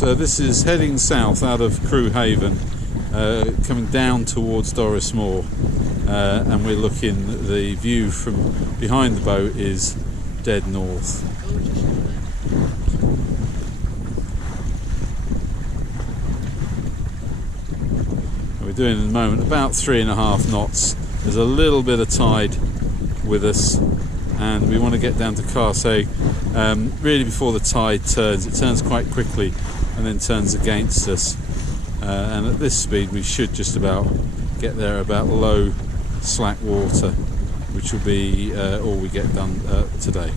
So this is heading south out of Crew Haven, coming down towards Doris Moor, and we're looking, the view from behind the boat is dead north. We're doing at the moment about 3.5 knots. There's a little bit of tide with us, and we want to get down to Carsey really before the tide turns. It turns quite quickly and then turns against us, and at this speed we should just about get there about low slack water, which will be all we get done today.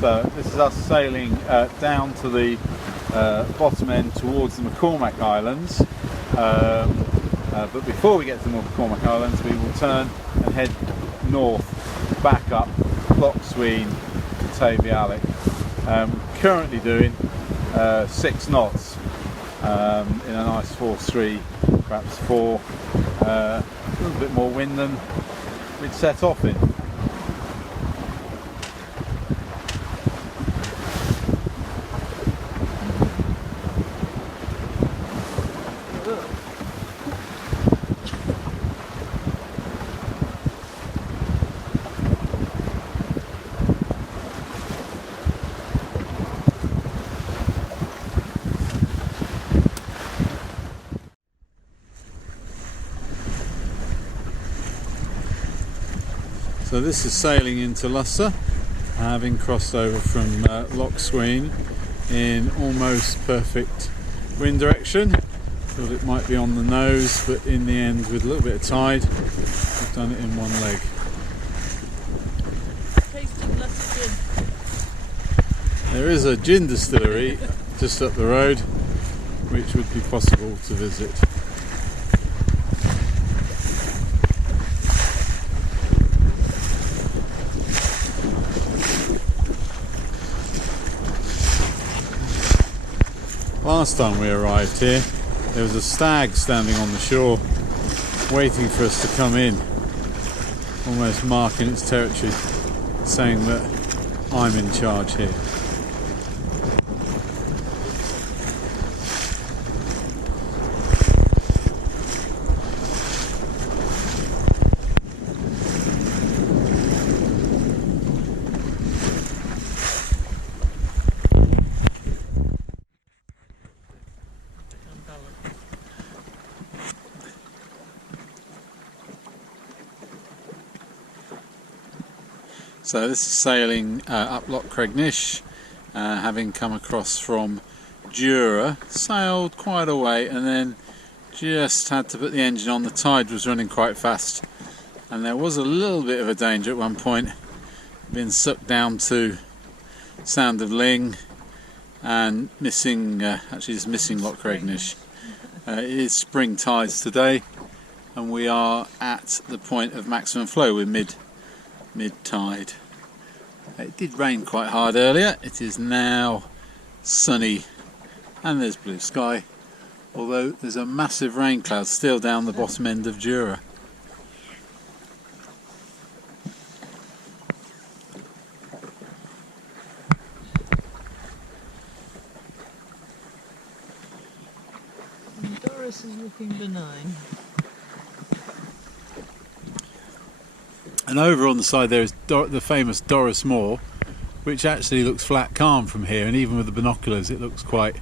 So this is us sailing down to the bottom end towards the McCormack Islands, but before we get to the McCormack Islands we will turn and head north back up Loch Sween to Tavy-Alec. Currently doing 6 knots in a nice force 3, perhaps 4, a little bit more wind than we'd set off in. So this is sailing into Lussa, having crossed over from Loch Sween in almost perfect wind direction. Thought it might be on the nose, but in the end, with a little bit of tide, we've done it in one leg. Tasting Lussa gin. There is a gin distillery just up the road, which would be possible to visit. Last time we arrived here, there was a stag standing on the shore, waiting for us to come in, almost marking its territory, saying that I'm in charge here. So this is sailing up Loch Cregnish, having come across from Jura, sailed quite a way and then just had to put the engine on. The tide was running quite fast and there was a little bit of a danger at one point, being sucked down to Sound of Ling and missing, actually just missing Loch Cregnish. It is spring tides today and we are at the point of maximum flow. We're mid-tide. It did rain quite hard earlier. It is now sunny and there's blue sky, although there's a massive rain cloud still down the bottom end of Jura. And Doris is looking benign. And over on the side there is the famous Doris Moor, which actually looks flat calm from here, and even with the binoculars it looks quite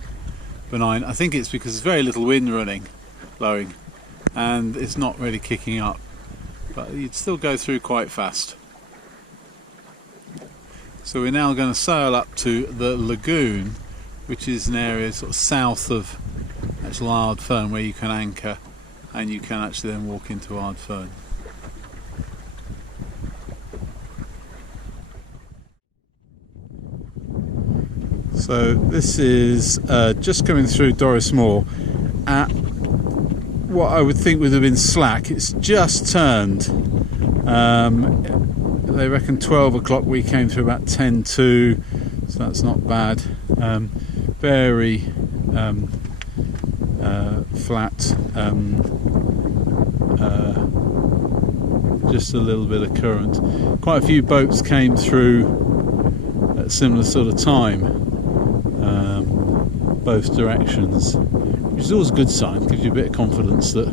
benign. I think it's because there's very little wind blowing, and it's not really kicking up, but you'd still go through quite fast. So we're now going to sail up to the lagoon, which is an area sort of south of actual Ardfern where you can anchor and you can actually then walk into Ardfern. So this is just coming through Doris Moor at what I would think would have been slack. It's just turned. They reckon 12 o'clock, we came through about 10 to, so so that's not bad. Very flat, just a little bit of current. Quite a few boats came through at similar sort of time, both directions, which is always a good sign. Gives you a bit of confidence that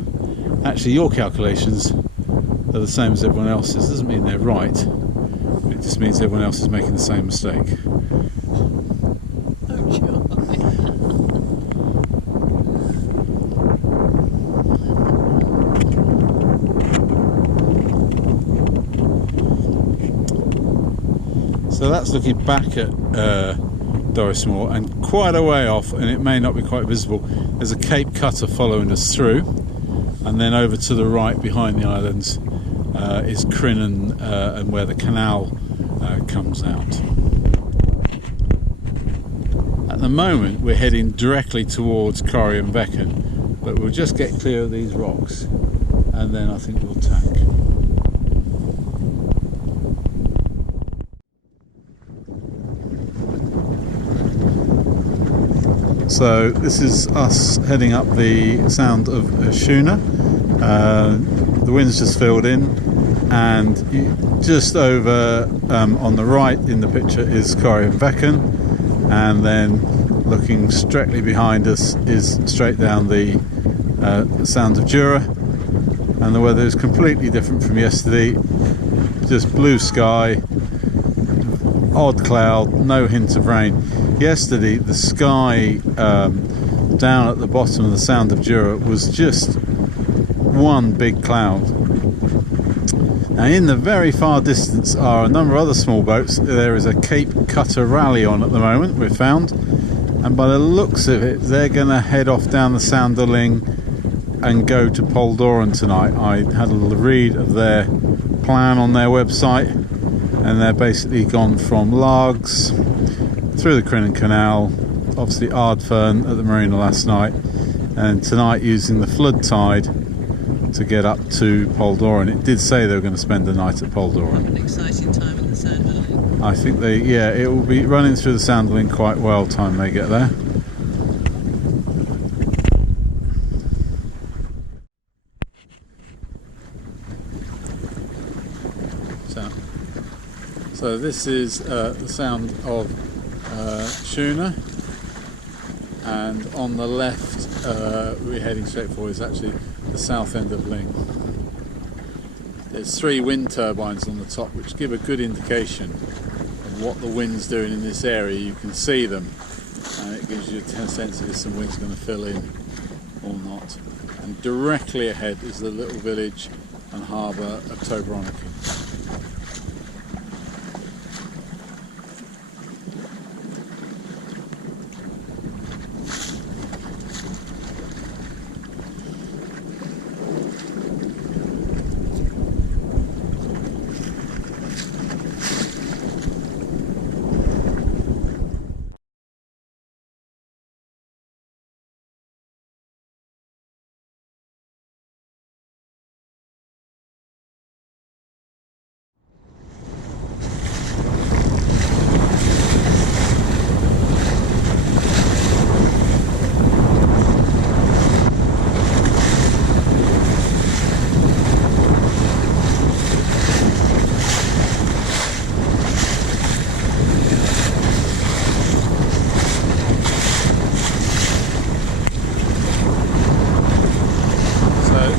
actually your calculations are the same as everyone else's. Doesn't mean they're right, but it just means everyone else is making the same mistake. Oh, sure. So that's looking back at Doris Moor, and quite a way off, and it may not be quite visible, there's a Cape Cutter following us through, and then over to the right behind the islands is Crinan, and where the canal comes out. At the moment we're heading directly towards Corrie and Beacon, but we'll just get clear of these rocks and then I think we'll tack. So this is us heading up the Sound of Shuna. The wind's just filled in, and just over on the right in the picture is Corrie and Beacon, and then looking directly behind us is straight down the Sound of Jura, and the weather is completely different from yesterday. Just blue sky, odd cloud, no hint of rain. Yesterday the sky down at the bottom of the Sound of Jura was just one big cloud. Now in the very far distance are a number of other small boats. There is a Cape Cutter rally on at the moment, we've found, and by the looks of it they're going to head off down the Sanderling and go to Poldoran tonight. I had a little read of their plan on their website, and they're basically gone from Largs through the Crinan Canal, obviously Ardfern at the marina last night, and tonight using the flood tide to get up to Poldoran. It did say they were going to spend the night at Poldoran. An exciting time in the Sanderling. I think it will be running through the Sanderling quite well time they get there. So this is the Sound of Shuna, and on the left we're heading straight forward is actually the south end of Ling. There's 3 wind turbines on the top which give a good indication of what the wind's doing in this area. You can see them, and it gives you a sense if some wind's going to fill in or not. And directly ahead is the little village and harbour of Toberoniki.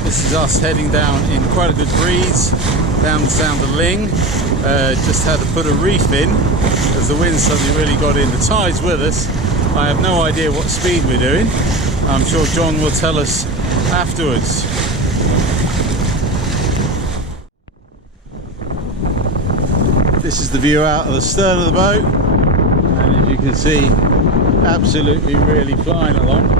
This is us heading down in quite a good breeze down the Sound of Ling. Just had to put a reef in as the wind suddenly really got in. The tide's with us. I have no idea what speed we're doing. I'm sure John will tell us afterwards. This is the view out of the stern of the boat, and as you can see, absolutely really flying along.